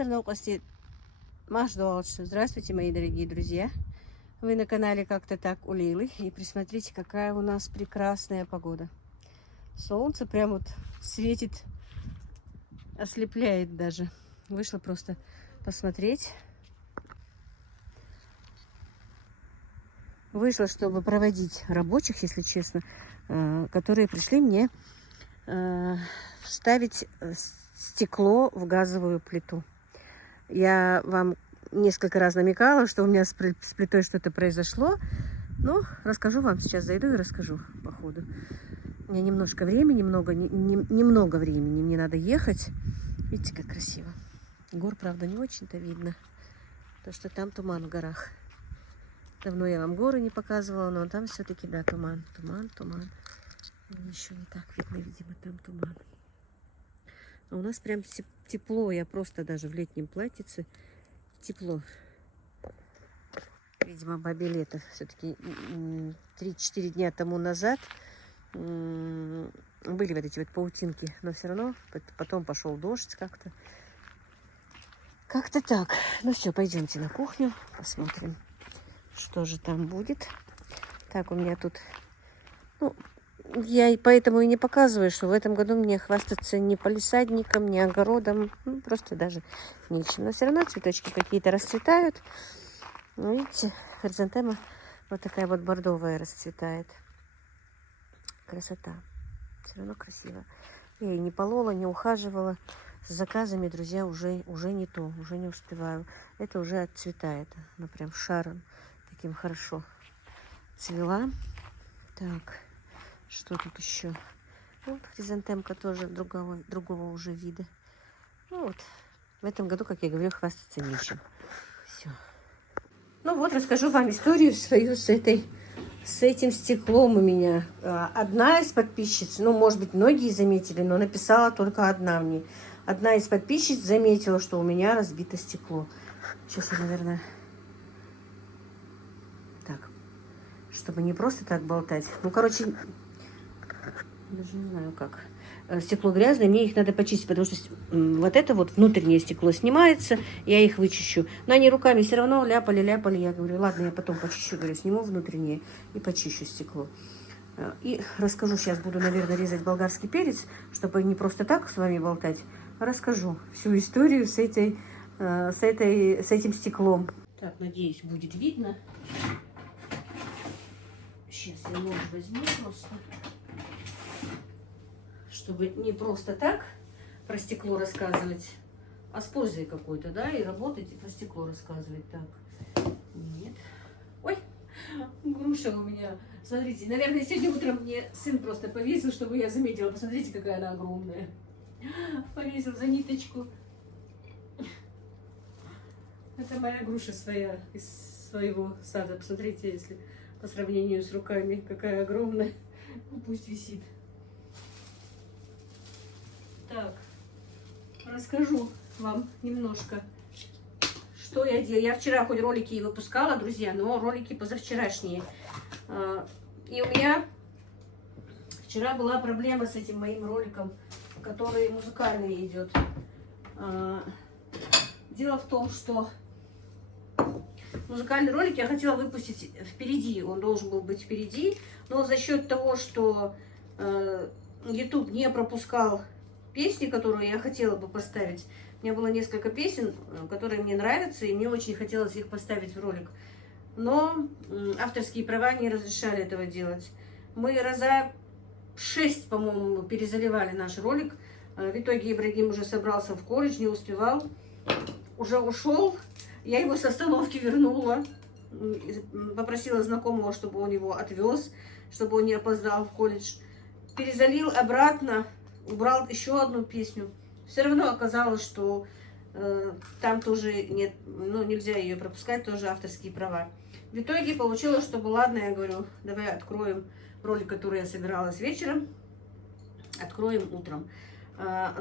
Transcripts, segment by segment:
Здравствуйте, мои дорогие друзья. Вы на канале Как-то так у Лейлы. И присмотрите, какая у нас прекрасная погода. Солнце прям вот светит, ослепляет даже. Вышла просто посмотреть. Вышла, чтобы проводить рабочих, если честно, которые пришли мне вставить стекло в газовую плиту. Я вам несколько раз намекала, что у меня с плитой что-то произошло. Но расскажу вам сейчас, зайду и расскажу по ходу. У меня немножко времени, немного времени. Мне надо ехать. Видите, как красиво. Гор, правда, не очень-то видно. Потому что там туман в горах. Давно я вам горы не показывала, но там все-таки, да, туман. Туман. Еще не так видно, видимо, там туман. А у нас прям тепло. Я просто даже в летнем платьице. Тепло. Видимо, бабе лето. Все-таки 3-4 дня тому назад были вот эти вот паутинки. Но все равно потом пошел дождь как-то. Как-то так. Ну все, пойдемте на кухню. Посмотрим, что же там будет. Так, у меня тут... Ну, я поэтому и не показываю, что в этом году мне хвастаться ни палисадником, ни огородом. Ну, просто даже нечем. Но все равно цветочки какие-то расцветают. Видите, хризантема вот такая вот бордовая расцветает. Красота. Все равно красиво. Я и не полола, не ухаживала. С заказами, друзья, уже не то. Уже не успеваю. Это уже отцветает. Она прям шаром таким хорошо цвела. Так, что тут еще? Вот хризантемка тоже другого уже вида. Ну вот, в этом году, как я говорю, хвастаться нечем. Все. Ну вот, расскажу вам историю свою с этим стеклом у меня. Одна из подписчиц, ну, может быть, многие заметили, но написала только одна мне. Одна из подписчиц заметила, что у меня разбито стекло. Сейчас я, наверное, так, чтобы не просто так болтать. Ну, короче, даже не знаю как. Стекло грязное, мне их надо почистить, потому что вот это вот внутреннее стекло снимается, я их вычищу. Но они руками все равно ляпали. Я говорю, ладно, я потом почищу, говорю, сниму внутреннее и почищу стекло. И расскажу, сейчас буду, наверное, резать болгарский перец, чтобы не просто так с вами болтать, а расскажу всю историю с этим стеклом. Так, надеюсь, будет видно. Сейчас я нож возьму просто, чтобы не просто так про стекло рассказывать, а с пользой какой-то, да, и работать, и про стекло рассказывать. Так, нет. Ой, груша у меня. Смотрите, наверное, сегодня утром мне сын просто повесил, чтобы я заметила. Посмотрите, какая она огромная. Повесил за ниточку. Это моя груша своя, из своего сада. Посмотрите, если по сравнению с руками, какая огромная. Ну, пусть висит. Так, расскажу вам немножко, что я делаю. Я вчера хоть ролики и выпускала, друзья, но ролики позавчерашние. И у меня вчера была проблема с этим моим роликом, который музыкальный идет. Дело в том, что музыкальный ролик я хотела выпустить впереди. Он должен был быть впереди, но за счет того, что YouTube не пропускал песни, которые я хотела бы поставить. У меня было несколько песен, которые мне нравятся, и мне очень хотелось их поставить в ролик. Но авторские права не разрешали этого делать. Мы раза 6, по-моему, перезаливали наш ролик. В итоге Ибрагим уже собрался в колледж, не успевал. Уже ушел. Я его с остановки вернула. Попросила знакомого, чтобы он его отвез, чтобы он не опоздал в колледж. Перезалил обратно. Убрал еще одну песню. Все равно оказалось, что там тоже нет, ну, нельзя ее пропускать, тоже авторские права. В итоге получилось, чтобы ладно, я говорю, давай откроем ролик, который я собиралась вечером, откроем утром.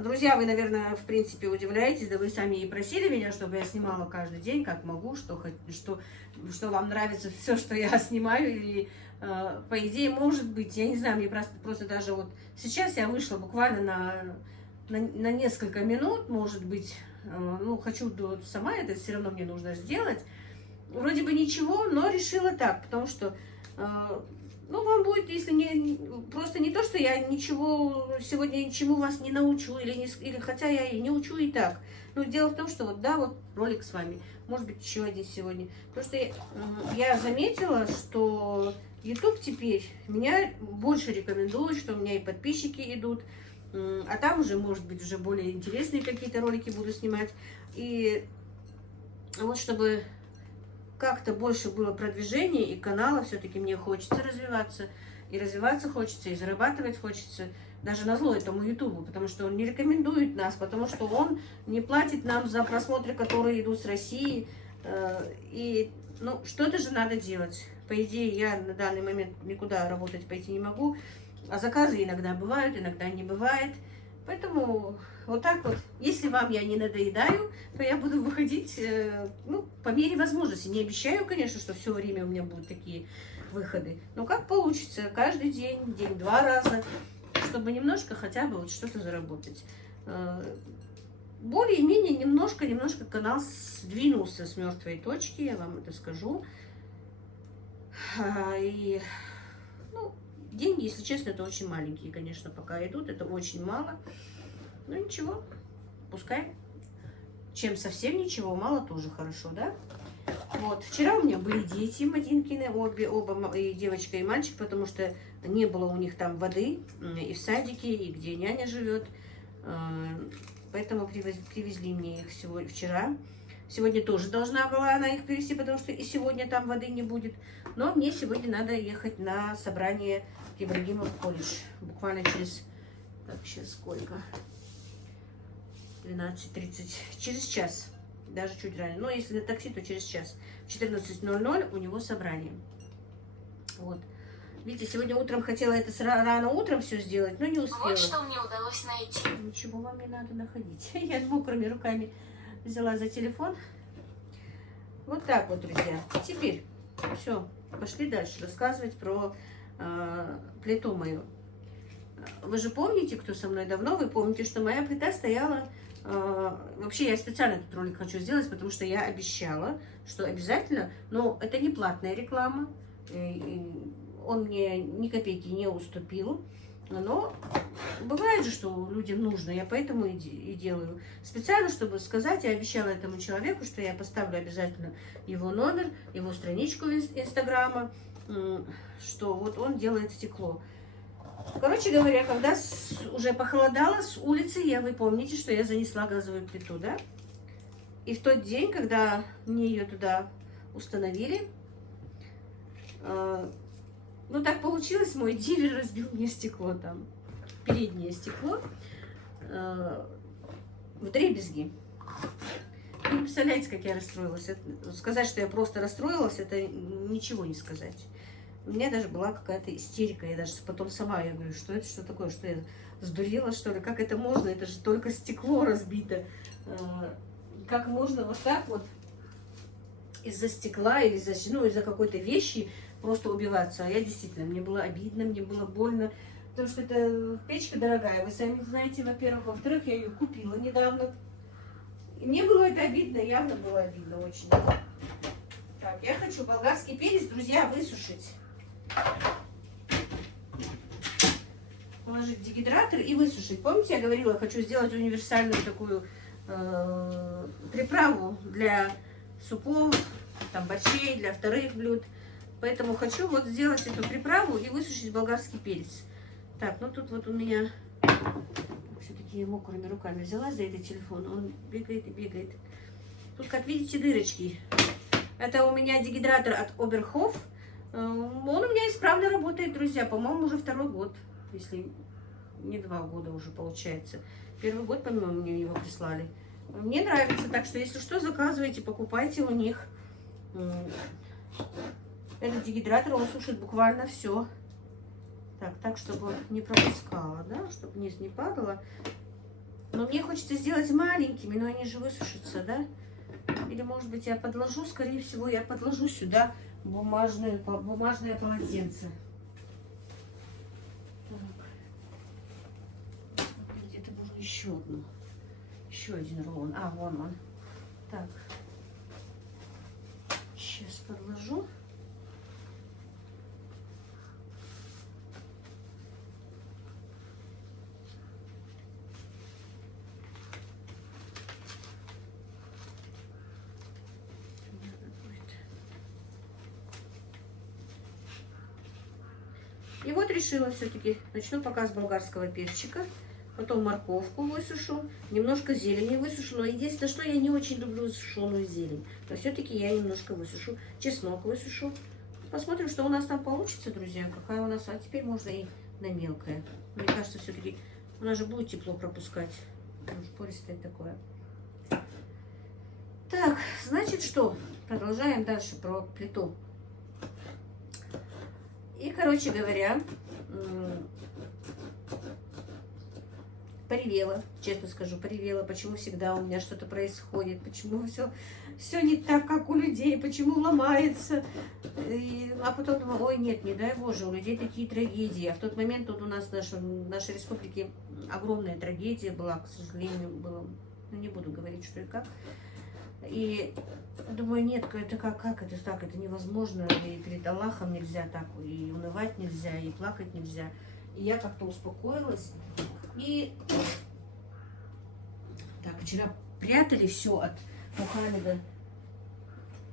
Друзья, вы, наверное, в принципе удивляетесь, да вы сами и просили меня, чтобы я снимала каждый день, как могу, что вам нравится все, что я снимаю, или по идее, может быть, я не знаю, мне просто даже вот сейчас я вышла буквально на несколько минут, может быть, ну, хочу сама это все равно мне нужно сделать. Вроде бы ничего, но решила так, потому что, ну, вам будет, если не, просто не то, что я ничего, сегодня ничему вас не научу, или хотя я и не учу и так. Но дело в том, что вот, да, вот ролик с вами, может быть, еще один сегодня. Потому что я заметила, что YouTube теперь меня больше рекомендует, что у меня и подписчики идут, а там уже, может быть, уже более интересные какие-то ролики буду снимать. И вот чтобы как-то больше было продвижения и канала, все-таки мне хочется развиваться. И развиваться хочется, и зарабатывать хочется. Даже назло этому Ютубу, потому что он не рекомендует нас, потому что он не платит нам за просмотры, которые идут с России. И, ну, что-то же надо делать. По идее, я на данный момент никуда работать пойти не могу. А заказы иногда бывают, иногда не бывает. Поэтому вот так вот, если вам я не надоедаю, то я буду выходить, ну, по мере возможности. Не обещаю, конечно, что все время у меня будут такие выходы. Но как получится, каждый день, день-два раза, чтобы немножко хотя бы вот что-то заработать. Более-менее немножко канал сдвинулся с мертвой точки, я вам это скажу. И, ну, деньги, если честно, это очень маленькие, конечно, пока идут, это очень мало. Ну ничего, пускай. Чем совсем ничего, мало тоже хорошо, да? Вот, вчера у меня были дети Матинкины, оба, и девочка, и мальчик, потому что не было у них там воды и в садике, и где няня живет. Поэтому привезли мне их вчера. Сегодня тоже должна была она их привезти, потому что и сегодня там воды не будет. Но мне сегодня надо ехать на собрание в Ибрагимов колледж. Буквально через, так, сейчас сколько? 12:30. Через час. Даже чуть ранее. Но если на такси, то через час. В 14:00 у него собрание. Вот. Видите, сегодня утром хотела это рано утром все сделать, но не успела. Вот что мне удалось найти. Ничего вам не надо находить. Я мокрыми руками взяла за телефон. Вот так вот, друзья. Теперь все, пошли дальше рассказывать про плиту мою. Вы же помните, кто со мной давно, вы помните, что моя плита стояла. Вообще, я специально этот ролик хочу сделать, потому что я обещала, что обязательно, но это не платная реклама. Он мне ни копейки не уступил. Но бывает же, что людям нужно, я поэтому и делаю. Специально, чтобы сказать, я обещала этому человеку, что я поставлю обязательно его номер, его страничку Инстаграма, что вот он делает стекло. Короче говоря, когда уже похолодало с улицы, вы помните, что я занесла газовую плиту, да? И в тот день, когда мне ее туда установили, ну, так получилось, мой дилер разбил мне стекло там, переднее стекло, вдребезги. И не представляете, как я расстроилась. Сказать, что я просто расстроилась, это ничего не сказать. У меня даже была какая-то истерика. Я даже потом сама, я говорю, что это, что такое, что я сдурела, что ли? Как это можно? Это же только стекло разбито. Как можно вот так вот из-за стекла или из-за какой-то вещи просто убиваться. А я действительно, мне было обидно, мне было больно, потому что это печка дорогая, вы сами знаете, во-первых. Во-вторых, я ее купила недавно. И мне было это обидно, явно было обидно очень. Так, я хочу болгарский перец, друзья, высушить. Положить в дегидратор и высушить. Помните, я говорила, хочу сделать универсальную такую приправу для супов, там, борщей, для вторых блюд. Поэтому хочу вот сделать эту приправу и высушить болгарский перец. Так, ну тут вот у меня все-таки мокрыми руками взяла за этот телефон. Он бегает и бегает. Тут, как видите, дырочки. Это у меня дегидратор от Oberhof. Он у меня исправно работает, друзья. По-моему, уже второй год. Если не 2 года уже получается. Первый год, по-моему, мне его прислали. Мне нравится. Так что, если что, заказывайте, покупайте у них. Этот дегидратор, он сушит буквально все. Так, чтобы не пропускала, да, чтобы вниз не падало. Но мне хочется сделать маленькими, но они же высушатся, да. Или, может быть, я подложу, скорее всего, я подложу сюда бумажное полотенце. Где-то можно еще Еще один рулон. А, вон он. Так. Сейчас подложу. И вот решила все-таки, начну пока с болгарского перчика, потом морковку высушу, немножко зелени высушу, но единственное, что я не очень люблю сушеную зелень, но все-таки я немножко высушу, чеснок высушу. Посмотрим, что у нас там получится, друзья, какая у нас, а теперь можно и на мелкое. Мне кажется, все-таки у нас же будет тепло пропускать, пористое такое. Так, значит что, продолжаем дальше про плиту. И, короче говоря, поревела, честно скажу, поревела, почему всегда у меня что-то происходит, почему все не так, как у людей, почему ломается. А потом думаю, ой, нет, не дай Боже, у людей такие трагедии. А в тот момент тут у нас в нашей республике огромная трагедия была, к сожалению, было, ну, не буду говорить, что и как. И думаю, нет, это как это так, это невозможно, и перед Аллахом нельзя так, и унывать нельзя, и плакать нельзя. И я как-то успокоилась. И так, вчера прятали все от Мухаммеда.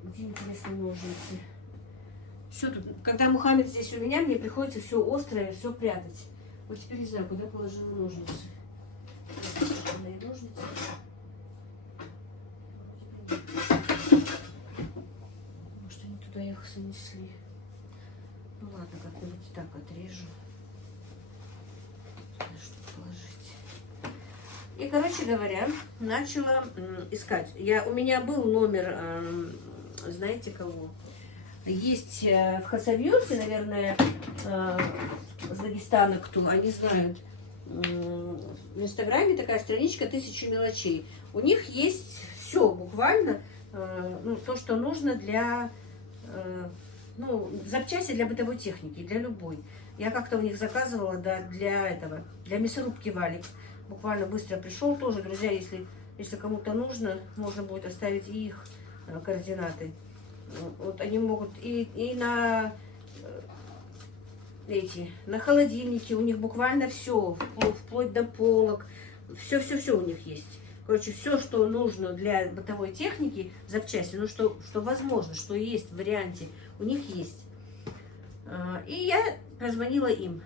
Где, интересно, ножницы? Все тут, когда Мухаммед здесь у меня, мне приходится все острое, все прятать. Вот теперь не знаю, куда положила ножницы. Ножницы. Может, они туда их занесли. Ну ладно, как-нибудь так отрежу. Что положить. И, короче говоря, начала искать. У меня был номер, знаете кого? Есть в Хасавюрте, наверное, из Дагестана, кто, они знают. В Инстаграме такая страничка «1000 мелочей». У них есть все буквально, ну, то, что нужно для, ну, запчасти для бытовой техники, для любой. Я как-то у них заказывала, да, для мясорубки валик. Буквально быстро пришел тоже, друзья, если кому-то нужно, можно будет оставить и их координаты. Вот они могут и на на холодильнике у них буквально все, вплоть до полок, все у них есть. Короче, все, что нужно для бытовой техники, запчасти, ну что возможно, что есть в варианте, у них есть. И я позвонила им.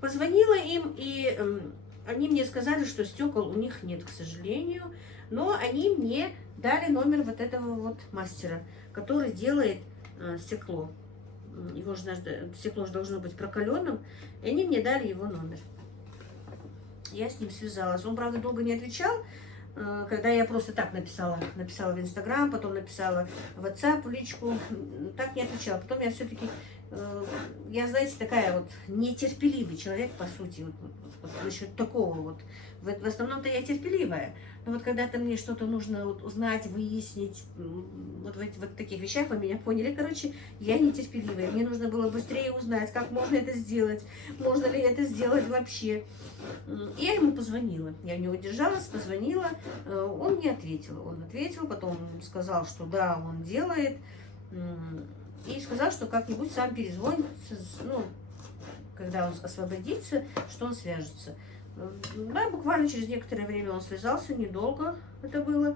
Позвонила им, и они мне сказали, что стекол у них нет, к сожалению, но они мне дали номер вот этого вот мастера, который делает стекло. Его же стекло же должно быть прокаленным, и они мне дали его номер. Я с ним связалась. Он, правда, долго не отвечал, когда я просто так написала в Инстаграм, потом написала в WhatsApp, в личку, так не отвечала. Потом я все-таки, я, знаете, такая вот нетерпеливый человек, по сути, вот насчет такого вот. В основном-то я терпеливая. Но вот когда-то мне что-то нужно вот узнать, выяснить, вот в таких вещах вы меня поняли, короче, я нетерпеливая. Мне нужно было быстрее узнать, как можно это сделать, можно ли это сделать вообще. И я ему позвонила. Я не удержалась, позвонила, он не ответил. Он ответил, потом сказал, что да, он делает, и сказал, что как-нибудь сам перезвонит, ну, когда он освободится, что он свяжется. Да, буквально через некоторое время он связался, недолго это было.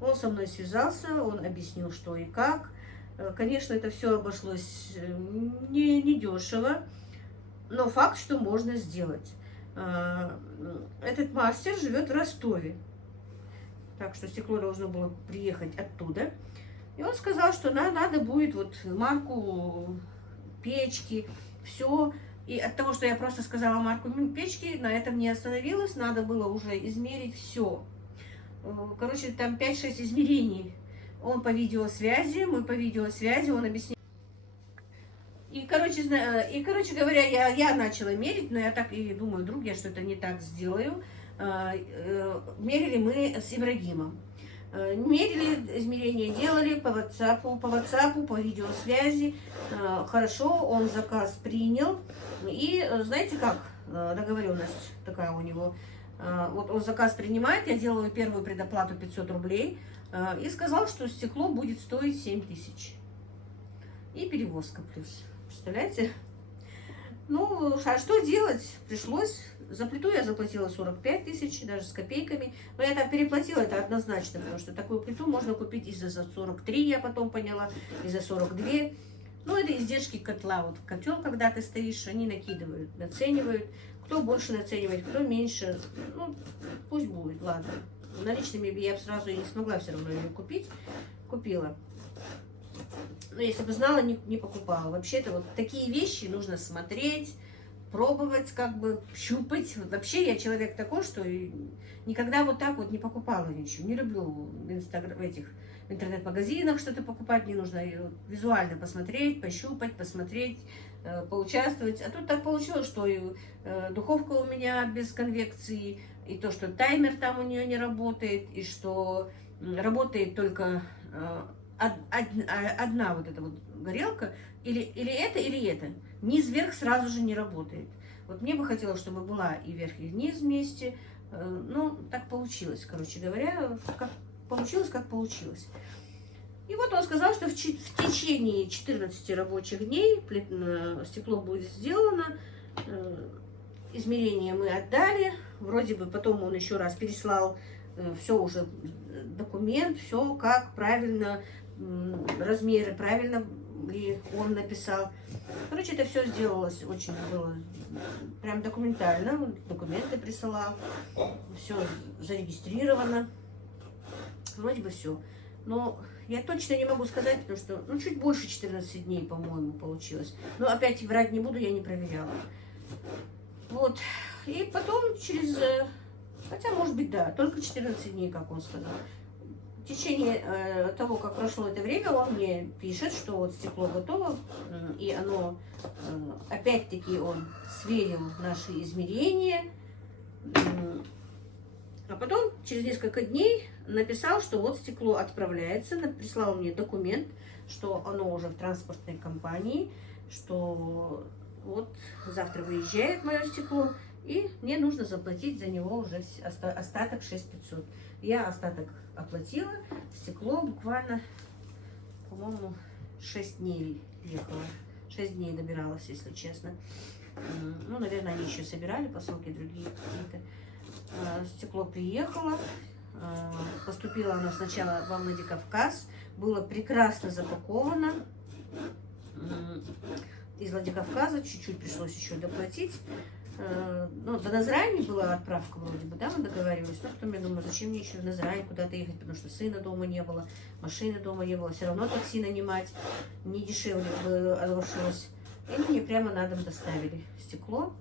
Он со мной связался, он объяснил, что и как. Конечно, это все обошлось не дешево, но факт, что можно сделать. Этот мастер живет в Ростове, так что стекло должно было приехать оттуда. И он сказал, что надо будет вот марку печки, все. И от того, что я просто сказала марку печки, на этом не остановилась, надо было уже измерить все. Короче, там 5-6 измерений. Он по видеосвязи, мы по видеосвязи, он объяснил. И, короче говоря, я начала мерить, но я так и думаю, вдруг я что-то не так сделаю. Мерили мы с Ибрагимом. Мерили, измерения делали по WhatsApp, по видеосвязи. Хорошо, он заказ принял. И знаете как, договоренность такая у него. Вот он заказ принимает, я делаю первую предоплату 500 рублей и сказал, что стекло будет стоить 7000. И перевозка плюс. Представляете? Ну, а что делать? Пришлось. За плиту я заплатила 45 тысяч, даже с копейками. Но я так переплатила, это однозначно, потому что такую плиту можно купить и за 43, я потом поняла, и за 42. Ну, это издержки котла. Вот котел, когда ты стоишь, они накидывают, наценивают. Кто больше наценивает, кто меньше. Ну, пусть будет, ладно. Наличными я бы сразу и не смогла все равно ее купить. Купила. Но если бы знала, не покупала. Вообще-то вот такие вещи нужно смотреть, пробовать, как бы щупать. Вот вообще я человек такой, что никогда вот так вот не покупала ничего. Не люблю в интернет-магазинах что-то покупать. Мне нужно визуально посмотреть, пощупать, посмотреть, поучаствовать. А тут так получилось, что и духовка у меня без конвекции, и то, что таймер там у нее не работает, и что работает только одна вот эта вот горелка, или это. Низ вверх сразу же не работает. Вот мне бы хотелось, чтобы была и верх, и низ вместе. Ну, так получилось, короче говоря, как получилось. И вот он сказал, что в течение 14 рабочих дней стекло будет сделано. Измерения мы отдали. Вроде бы потом он еще раз переслал все уже, документ, все как правильно, размеры правильно ли он написал. Короче, это все сделалось, очень было прям документально. Документы присылал, все зарегистрировано. Вроде бы все. Но я точно не могу сказать, потому что, ну, чуть больше 14 дней, по-моему, получилось. Но опять врать не буду, я не проверяла. Вот. И потом через... Хотя, может быть, да, только 14 дней, как он сказал. В течение того, как прошло это время, он мне пишет, что вот стекло готово, и оно, опять-таки, он сверил наши измерения, а потом, через несколько дней, написал, что вот стекло отправляется, прислал мне документ, что оно уже в транспортной компании, что вот завтра выезжает мое стекло, и мне нужно заплатить за него уже остаток 6500. Я остаток оплатила. Стекло буквально, по-моему, 6 дней ехало. 6 дней добиралась, если честно. Ну, наверное, они еще собирали посылки другие какие-то. Стекло приехало. Поступило оно сначала во Владикавказ. Было прекрасно запаковано. Из Владикавказа чуть-чуть пришлось еще доплатить. Ну, до Назрани была отправка вроде бы, да, мы договаривались. Но потом я думаю, зачем мне еще в Назрань куда-то ехать, потому что сына дома не было, машины дома не было, все равно такси нанимать не дешевле бы обошлось. И мне прямо на дом доставили стекло.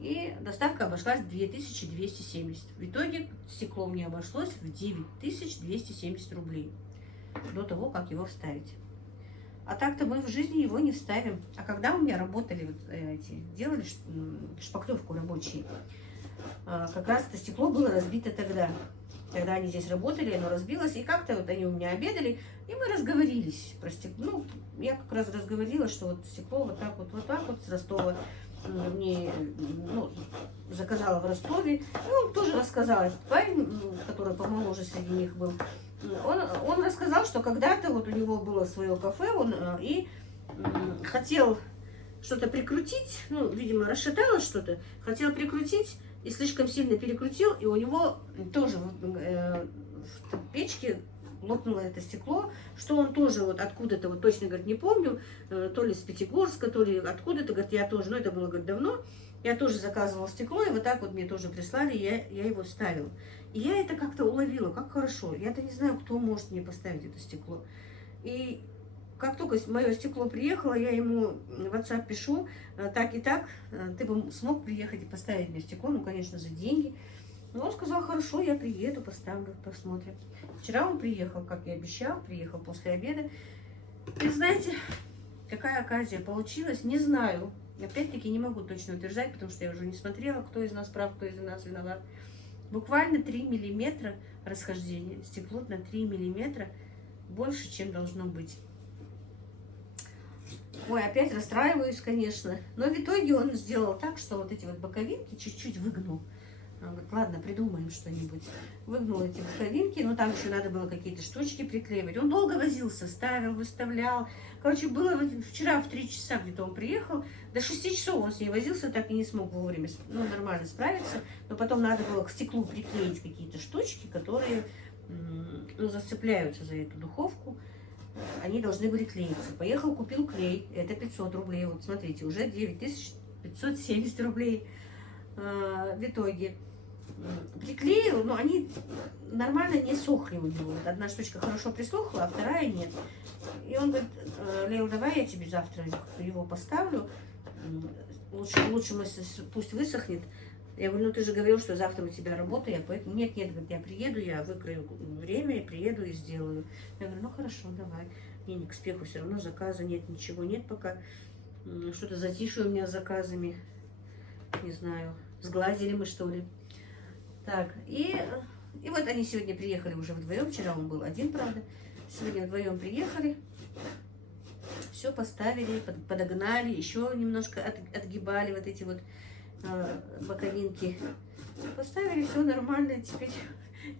И доставка обошлась 2270. В итоге стекло мне обошлось в 9270 рублей до того, как его вставить. А так-то мы в жизни его не вставим. А когда у меня работали, вот делали шпаклевку рабочие, как раз это стекло было разбито тогда. Когда они здесь работали, оно разбилось, и как-то вот они у меня обедали, и мы разговорились про стекло. Ну, я как раз разговорила, что вот стекло вот так вот с Ростова мне, ну, заказала в Ростове. И он тоже рассказал, этот парень, который, по-моему, уже среди них был. Он рассказал, что когда-то вот у него было свое кафе, он и хотел что-то прикрутить, ну, видимо, расшаталось что-то, хотел прикрутить и слишком сильно перекрутил, и у него тоже в печке лопнуло это стекло, что он тоже вот откуда-то, вот точно, говорит, не помню, то ли с Пятигорска, то ли откуда-то, говорит, я тоже, но это было, говорит, давно, я тоже заказывала стекло, и вот так вот мне тоже прислали, я его ставила. И я это как-то уловила, как хорошо. Я-то не знаю, кто может мне поставить это стекло. И как только мое стекло приехало, я ему в WhatsApp пишу, так и так, ты бы смог приехать и поставить мне стекло, ну, конечно, за деньги. Но он сказал, хорошо, я приеду, поставлю, посмотрим. Вчера он приехал, как и обещал, приехал после обеда. И знаете, какая оказия получилась, не знаю. Опять-таки не могу точно утверждать, потому что я уже не смотрела, кто из нас прав, кто из нас виноват. Буквально 3 миллиметра расхождения. Стекло на 3 миллиметра больше, чем должно быть. Ой, опять расстраиваюсь, конечно. Но в итоге он сделал так, что вот эти вот боковинки чуть-чуть выгнул. Он говорит, ладно, придумаем что-нибудь. Выгнул эти боковинки, но там еще надо было какие-то штучки приклеивать. Он долго возился, ставил, выставлял. Короче, было вчера в 3 часа где-то он приехал. До 6 часов он с ней возился, так и не смог вовремя нормально справиться. Но потом надо было к стеклу приклеить какие-то штучки, которые зацепляются за эту духовку. Они должны были клеиться. Поехал, купил клей. Это 500 рублей. Вот смотрите, уже 9570 рублей в итоге. Приклеил, но они нормально не сохли у него. Вот одна штучка хорошо присохла, а вторая нет. И он говорит, Лейл, давай я тебе завтра его поставлю. Лучше пусть высохнет. Я говорю, ну ты же говорил, что завтра у тебя работа, я поэтому... Нет, говорит, я приеду, я выкрою время, приеду и сделаю. Я говорю, ну хорошо, давай. Мне не к спеху, все равно заказа нет, ничего нет пока. Что-то затишье у меня с заказами. Не знаю, сглазили мы, что ли. Так, и вот они сегодня приехали уже вдвоем. Вчера он был один, правда. Сегодня вдвоем приехали. Все поставили, подогнали, еще немножко отгибали вот эти вот боковинки. Поставили, все нормально.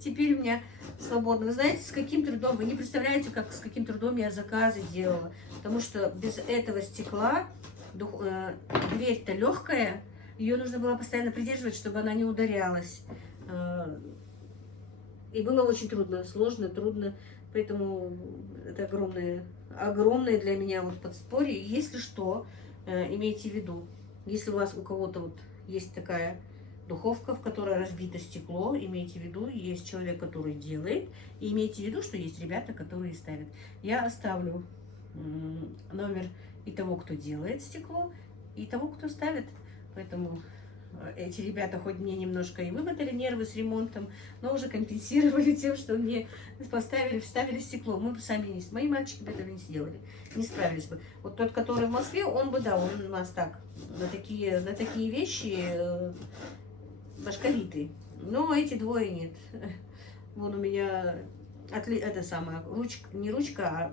Теперь у меня свободно. Вы знаете, с каким трудом, вы не представляете, с каким трудом я заказы делала. Потому что без этого стекла дверь-то легкая, ее нужно было постоянно придерживать, чтобы она не ударялась. И было очень трудно, сложно, трудно. Поэтому это огромное для меня вот подспорье. Если что, имейте в виду, если у кого-то вот есть такая духовка, в которой разбито стекло, имейте в виду, есть человек, который делает, и имейте в виду, что есть ребята, которые ставят. Я оставлю номер и того, кто делает стекло, и того, кто ставит. Поэтому эти ребята хоть мне немножко и вымотали нервы с ремонтом, но уже компенсировали тем, что мне вставили стекло. Мы бы сами мои мальчики бы этого не сделали, не справились бы. Вот тот, который в Москве, он бы, да, он у нас так, на такие вещи башковитый. Но эти двое нет. Вон у меня это самое, не ручка, а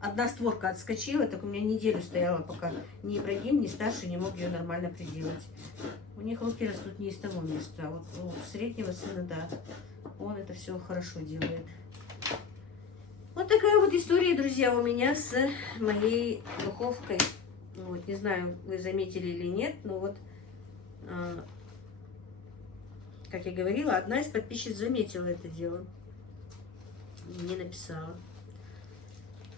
одна створка отскочила, так у меня неделю стояла, пока ни Ибрагим, ни старший не мог ее нормально приделать. У них руки растут не из того места, а вот у среднего сына, да, он это все хорошо делает. Вот такая вот история, друзья, у меня с моей духовкой. Вот, не знаю, вы заметили или нет, но вот, как я говорила, одна из подписчиц заметила это дело. Мне написала.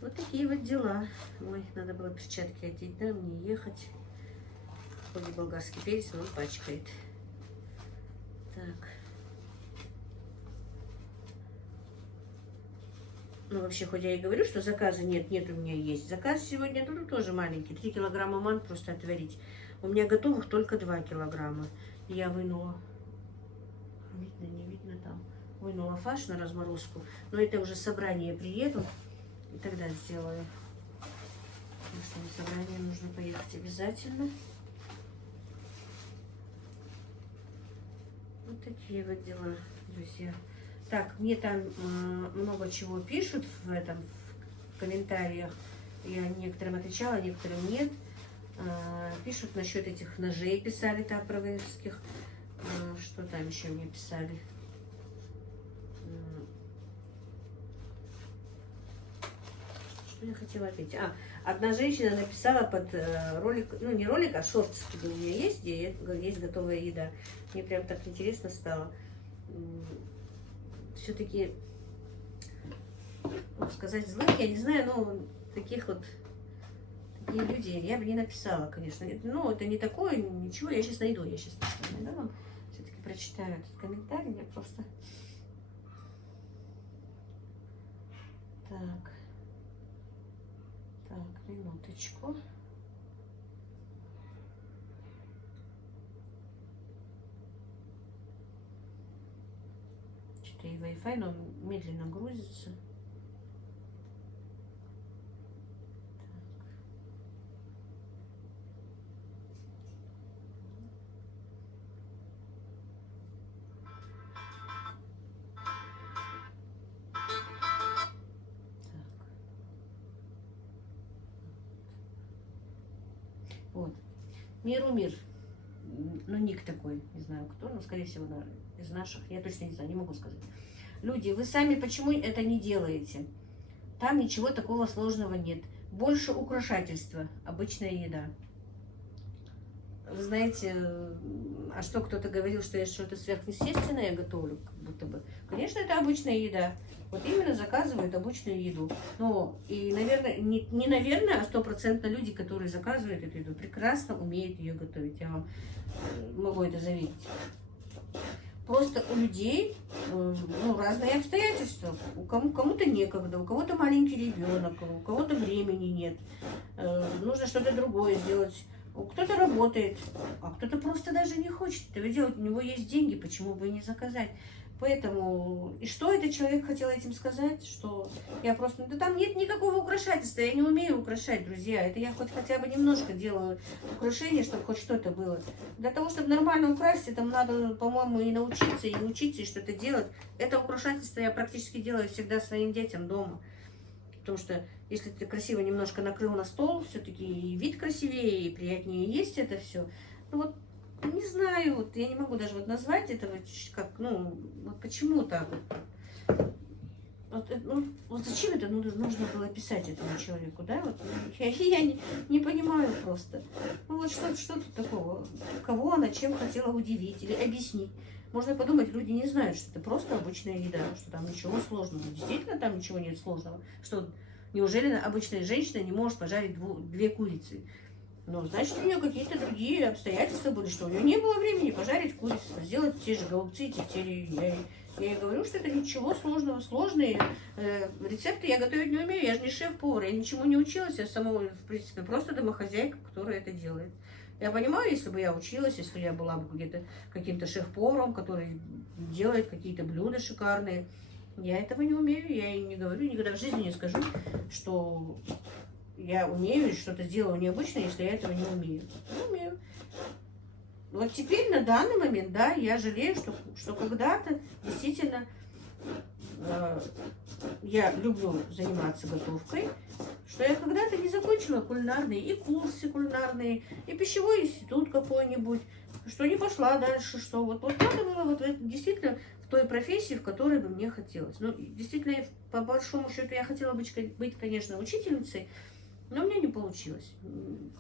Вот такие вот дела. Ой, надо было перчатки одеть, да, мне ехать. Хоть и болгарский перец, но он пачкает. Так. Ну, вообще, хоть я и говорю, что заказа нет, у меня есть. Заказ сегодня, ну, тоже маленький. 3 килограмма ман просто отварить. У меня готовых только 2 килограмма. Я вынула, видно, не видно там, вынула фарш на разморозку. Но это уже собрание приеду. И тогда сделаю. Потому что на собрание нужно поехать обязательно. Вот такие вот дела, друзья. Так, мне там много чего пишут в комментариях. Я некоторым отвечала, некоторым нет. Пишут насчет этих ножей, писали тапровских. Что там еще мне писали? Я хотела ответить. Одна женщина написала под ролик, ну не ролик, а шортс, где у меня есть, где есть готовая еда. Мне прям так интересно стало. Все-таки, сказать злых, я не знаю, но такие люди я бы не написала, конечно. Ну, это не такое, ничего, я сейчас найду, да, вам все-таки прочитаю этот комментарий, я просто... Так, минуточку. Что-то и Wi-Fi, но медленно грузится. Вот. Миру мир. ну, ник такой, не знаю кто, но, скорее всего, из наших, я точно не знаю, не могу сказать. Люди, вы сами почему это не делаете? Там ничего такого сложного нет. Больше украшательства, обычная еда. Вы знаете, а что кто-то говорил, что я что-то сверхъестественное готовлю, как будто бы. Конечно, это обычная еда. Вот именно заказывают обычную еду. Ну, и, наверное, не наверное, а стопроцентно люди, которые заказывают эту еду, прекрасно умеют ее готовить. Я вам могу это заверить. Просто у людей ну, разные обстоятельства. Кому-то некогда, у кого-то маленький ребенок, у кого-то времени нет. Нужно что-то другое сделать. Кто-то работает, а кто-то просто даже не хочет этого делать. У него есть деньги, почему бы и не заказать. Поэтому, и что этот человек хотел этим сказать? Что я просто, да там нет никакого украшательства, я не умею украшать, друзья. Это я хотя бы немножко делаю украшения, чтобы хоть что-то было. Для того, чтобы нормально украсить, этому надо, по-моему, и научиться, и учиться, и что-то делать. Это украшательство я практически делаю всегда своим детям дома. Потому что если ты красиво немножко накрыл на стол, все-таки и вид красивее, и приятнее есть это все. Ну вот, не знаю, вот я не могу даже вот назвать этого, как, ну, вот почему так вот. Вот зачем это нужно было писать этому человеку, да? Вот, я не понимаю просто. Ну вот что тут такого? Кого она чем хотела удивить или объяснить? Можно подумать, люди не знают, что это просто обычная еда, что там ничего сложного. Действительно, там ничего нет сложного. Что неужели обычная женщина не может пожарить две курицы? Ну, значит, у нее какие-то другие обстоятельства были, что у нее не было времени пожарить курицу, сделать те же голубцы и тефтели. Я ей говорю, что это ничего сложного. Сложные рецепты я готовить не умею, я же не шеф-повар, я ничему не училась, я сама, в принципе, просто домохозяйка, которая это делает. Я понимаю, если бы я училась, если я была бы каким-то шеф-поваром, который делает какие-то блюда шикарные, я этого не умею, я ей не говорю, никогда в жизни не скажу, что я умею и что-то сделаю необычное, если я этого не умею. Не умею. Вот теперь, на данный момент, да, я жалею, что когда-то действительно я люблю заниматься готовкой, что я когда-то не закончила кулинарные и курсы кулинарные, и пищевой институт какой-нибудь, что не пошла дальше, что вот надо было вот действительно в той профессии, в которой бы мне хотелось. Ну, действительно, по большому счету, я хотела быть, конечно, учительницей, но у меня не получилось.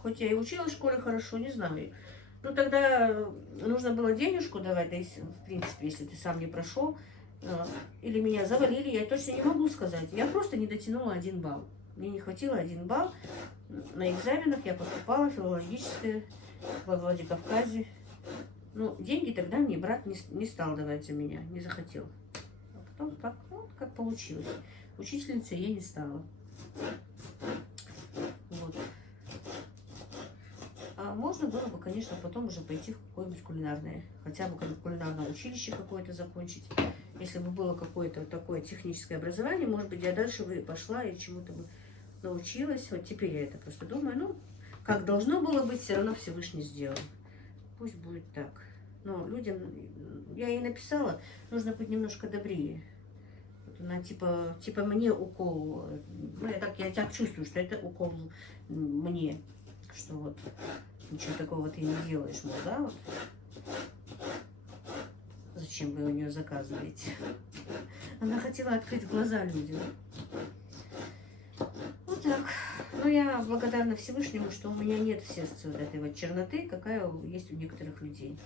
Хоть я и училась в школе хорошо, не знаю. Ну, тогда нужно было денежку давать, да, если, в принципе, если ты сам не прошел, или меня завалили, я точно не могу сказать. Я просто не дотянула 1 балл. Мне не хватило 1 балл. На экзаменах я поступала в филологическое во Владикавказе. Ну, деньги тогда мне брат не стал давать за меня, не захотел. А потом так, вот как получилось. Учительницей я не стала. Вот. А можно было бы, конечно, потом уже пойти в какое-нибудь кулинарное, хотя бы кулинарное училище какое-то закончить. Если бы было какое-то такое техническое образование, может быть, я дальше бы пошла и чему-то бы научилась. Вот теперь я это просто думаю, ну, как должно было быть, все равно Всевышний сделал. Пусть будет так. Но людям, я ей написала, нужно быть немножко добрее. Вот она типа мне укол, ну, я так чувствую, что это укол мне, что вот ничего такого ты не делаешь, мол, да, вот. Зачем вы у нее заказываете? Она хотела открыть глаза людям. Вот так. Но я благодарна Всевышнему, что у меня нет в сердце вот этой вот черноты, какая есть у некоторых людей.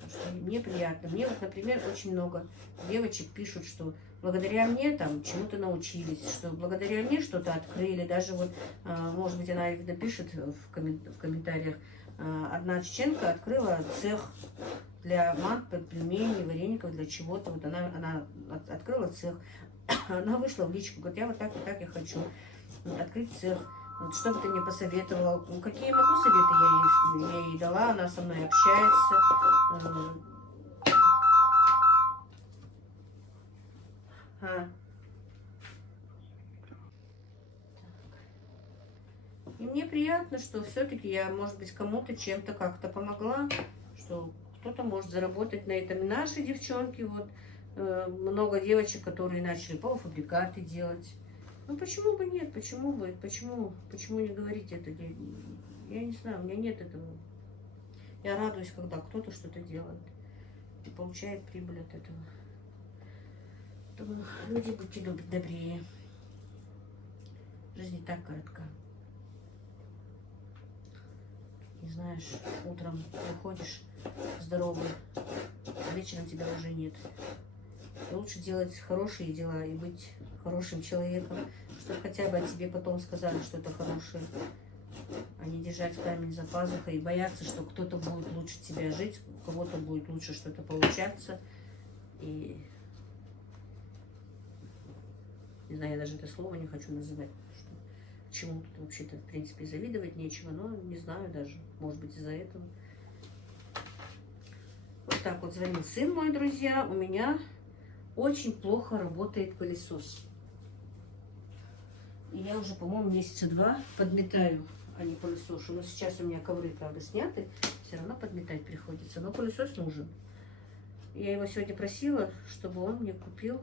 Потому что мне приятно. Мне вот, например, очень много девочек пишут, что благодаря мне там чему-то научились, что благодаря мне что-то открыли. Даже вот, может быть, она напишет в комментариях, одна чеченка открыла цех для мант, пельменей, вареников, для чего-то. Вот она открыла цех. Она вышла в личку, говорит, я вот так и так я хочу открыть цех. Вот, что бы ты мне посоветовала? Ну, какие могу советы я ей дала, она со мной общается. И мне приятно, что все-таки я, может быть, кому-то чем-то как-то помогла, что кто-то может заработать на этом. И наши девчонки, вот, много девочек, которые начали полуфабрикаты делать. Ну, почему бы нет? Почему не говорить это? Я не знаю, у меня нет этого. Я радуюсь, когда кто-то что-то делает и получает прибыль от этого. Поэтому люди, будьте добрее. Жизнь не так коротка. Не знаешь, утром приходишь здоровый, а вечером тебя уже нет. И лучше делать хорошие дела и быть хорошим человеком, чтобы хотя бы о тебе потом сказали, что это хорошее, а не держать камень за пазухой и бояться, что кто-то будет лучше тебя жить, у кого-то будет лучше что-то получаться. И не знаю, я даже это слово не хочу называть, что к чему тут вообще-то, в принципе, завидовать нечего, но не знаю даже, может быть, из-за этого. Вот так вот звонил сын мой, друзья, у меня очень плохо работает пылесос. И я уже, по-моему, месяца 2 подметаю, а не пылесошу. Но сейчас у меня ковры, правда, сняты, все равно подметать приходится. Но пылесос нужен. Я его сегодня просила, чтобы он мне купил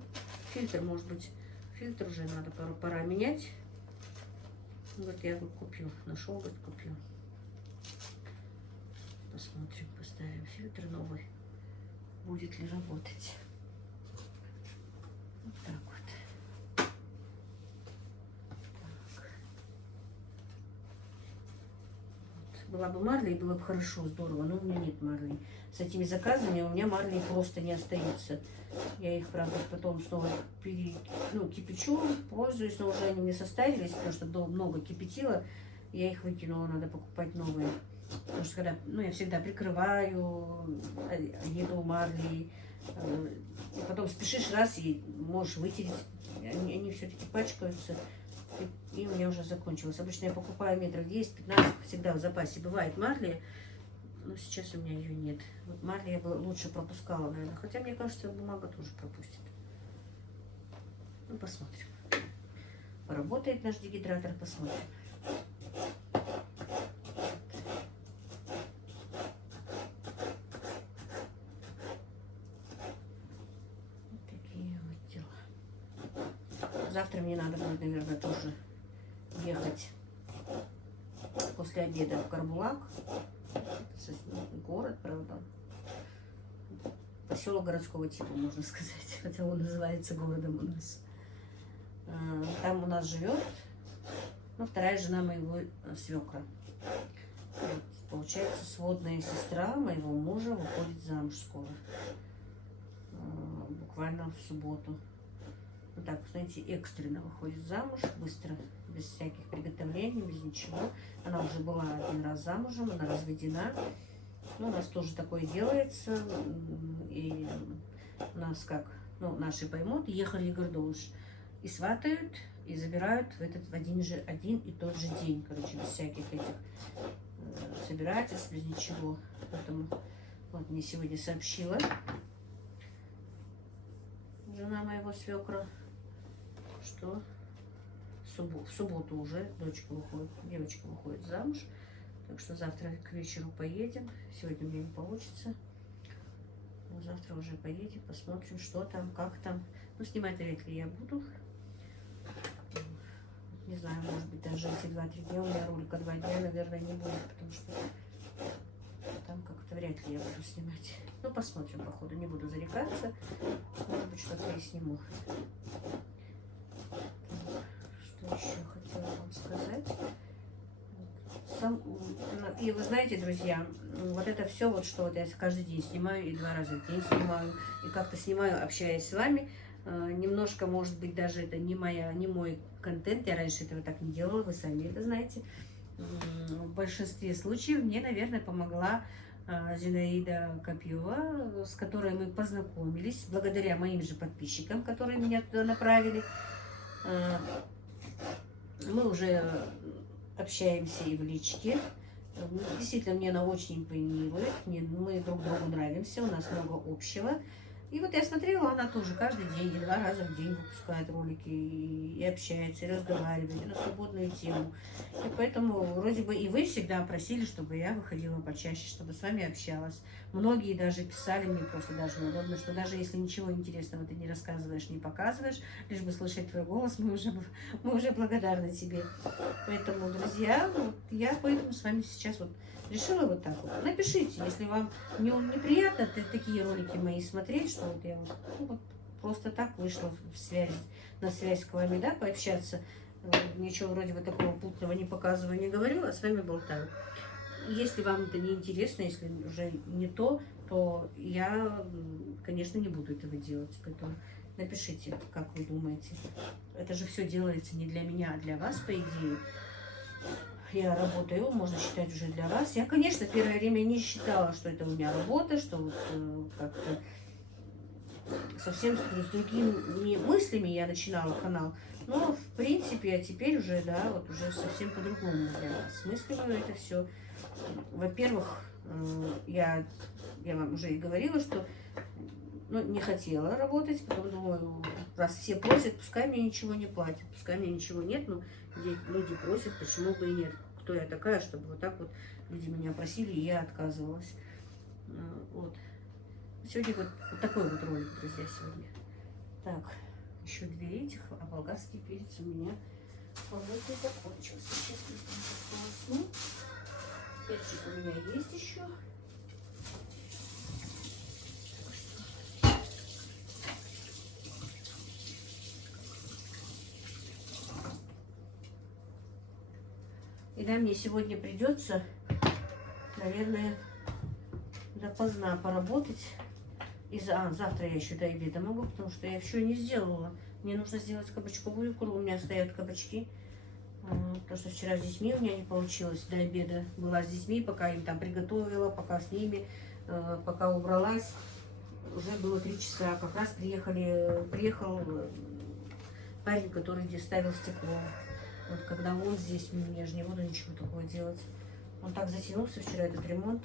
фильтр. Может быть, фильтр уже надо пора менять. Вот я его купил, нашел, вот купил. Посмотрим, поставим фильтр новый. Будет ли работать. Вот так вот. Так. Вот. Была бы марлей, было бы хорошо, здорово, но у меня нет марлей. С этими заказами у меня марлей просто не остается. Я их, правда, потом снова кипячу, пользуюсь, но уже они мне состарились, потому что много кипятила. Я их выкинула, надо покупать новые. Потому что когда, я всегда прикрываю еду марлей, и потом спешишь раз и можешь вытереть. Они все-таки пачкаются, и у меня уже закончилось. Обычно я покупаю метров 10-15, всегда в запасе бывает марли, но сейчас у меня ее нет. Вот марли я бы лучше пропускала, наверное, хотя мне кажется, бумага тоже пропустит. Ну, посмотрим. Поработает наш дегидратор, посмотрим. Завтра мне надо будет, наверное, тоже ехать после обеда в Карбулак. Город, правда. Поселок городского типа, можно сказать. Хотя он называется городом у нас. Там у нас живет, вторая жена моего свекра. Вот, получается, сводная сестра моего мужа выходит замуж скоро. Буквально в субботу. Вот так, знаете, экстренно выходит замуж, быстро, без всяких приготовлений, без ничего. Она уже была один раз замужем, она разведена. У нас тоже такое делается. И у нас как, наши поймут, ехали гордоуш. И сватают, и забирают в один и тот же день, короче, без всяких этих собирательств, без ничего. Поэтому вот мне сегодня сообщила жена моего свекра, что в субботу уже девочка выходит замуж. Так что завтра к вечеру поедем. Сегодня у меня не получится. Но завтра уже поедем, посмотрим, что там, как там. Снимать вряд ли я буду. Не знаю, может быть, даже эти 2-3 дня, у меня ролика 2 дня, наверное, не будет, потому что там как-то вряд ли я буду снимать. Посмотрим, походу, не буду зарекаться. Может быть, что-то я сниму. Что еще хотела вам сказать? И вы знаете, друзья, вот это все, вот что вот я каждый день снимаю, и 2 раза в день снимаю, и как-то снимаю, общаясь с вами. Немножко, может быть, даже это не мой контент, я раньше этого так не делала, вы сами это знаете. В большинстве случаев мне, наверное, помогла Зинаида Копьева, с которой мы познакомились, благодаря моим же подписчикам, которые меня туда направили. Мы уже общаемся и в личке. Действительно, мне она очень импонирует, мы друг другу нравимся, у нас много общего. И вот я смотрела, она тоже каждый день и 2 раза в день выпускает ролики, и общается, и разговаривает, и на свободную тему. И поэтому вроде бы и вы всегда просили, чтобы я выходила почаще, чтобы с вами общалась. Многие даже писали мне просто даже неудобно, что даже если ничего интересного ты не рассказываешь, не показываешь, лишь бы слышать твой голос, мы уже благодарны тебе. Поэтому, друзья, вот я поэтому с вами сейчас вот решила вот так вот. Напишите, если вам неприятно такие ролики мои смотреть, что вот я вот, ну, вот просто так вышла на связь к вами, да, пообщаться. Ничего вроде бы такого путного не показываю, не говорю, а с вами болтаю. Если вам это не интересно, если уже не то я, конечно, не буду этого делать. Поэтому напишите, как вы думаете. Это же все делается не для меня, а для вас, по идее. Я работаю, можно считать, уже для вас. Я, конечно, первое время не считала, что это у меня работа, что вот как-то совсем с другими мыслями я начинала канал. Но, в принципе, я теперь уже, да, вот уже совсем по-другому для вас смысливаю это все. Во-первых, я вам уже и говорила, что не хотела работать, потом думаю, раз все просят, пускай мне ничего не платят, пускай мне ничего нет, но люди просят, почему бы и нет. Кто я такая, чтобы вот так вот люди меня просили, и я отказывалась. Вот. Сегодня вот такой вот ролик, друзья, сегодня. Так, еще 2 этих, а болгарский перец у меня уже закончился. Сейчас быстренько сполосну. Перчик у меня есть еще. И да, мне сегодня придется, наверное, допоздна поработать. Завтра я еще до обеда могу, потому что я еще не сделала. Мне нужно сделать кабачковую икру. У меня стоят кабачки. Потому что вчера с детьми у меня не получилось до обеда. Была с детьми, пока им там приготовила, пока с ними, пока убралась. Уже было 3 часа. Как раз приехал парень, который здесь ставил стекло. Вот когда он здесь, я же не буду ничего такого делать. Он так затянулся вчера, этот ремонт.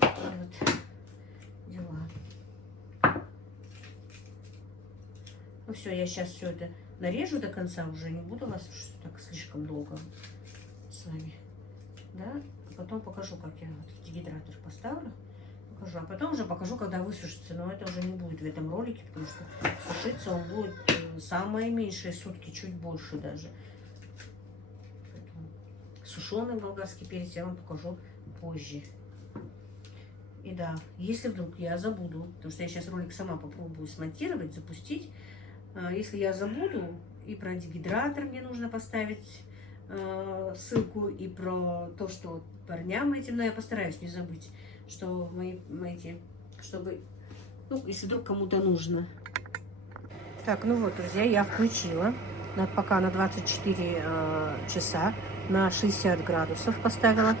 И вот дела. Ну все, я сейчас все это нарежу до конца, уже не буду вас так слишком долго с вами. Да? Потом покажу, как я вот в дегидратор поставлю. Покажу. А потом уже покажу, когда высушится. Но это уже не будет в этом ролике, потому что сушиться он будет самые меньшие сутки, чуть больше даже. Поэтому сушеный болгарский перец я вам покажу позже. И да, если вдруг я забуду, потому что я сейчас ролик сама попробую смонтировать, запустить. Если я забуду, и про дегидратор мне нужно поставить ссылку, и про то, что парням этим, но я постараюсь не забыть, что чтобы, ну, если вдруг кому-то нужно. Так, ну вот, друзья, я включила, пока на 24 часа, на 60 градусов поставила.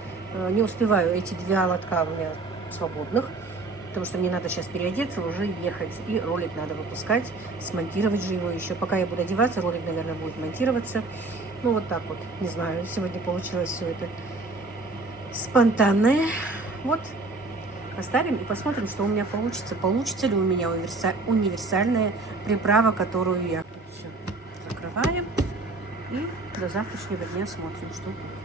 Не успеваю, эти 2 лотка у меня свободных, потому что мне надо сейчас переодеться, уже ехать, и ролик надо выпускать, смонтировать же его еще. Пока я буду одеваться, ролик, наверное, будет монтироваться. Ну, вот так вот, не знаю, сегодня получилось все это спонтанное. Вот, оставим и посмотрим, что у меня получится. Получится ли у меня универсальная приправа, которую я... Все, закрываем, и до завтрашнего дня смотрим, что будет.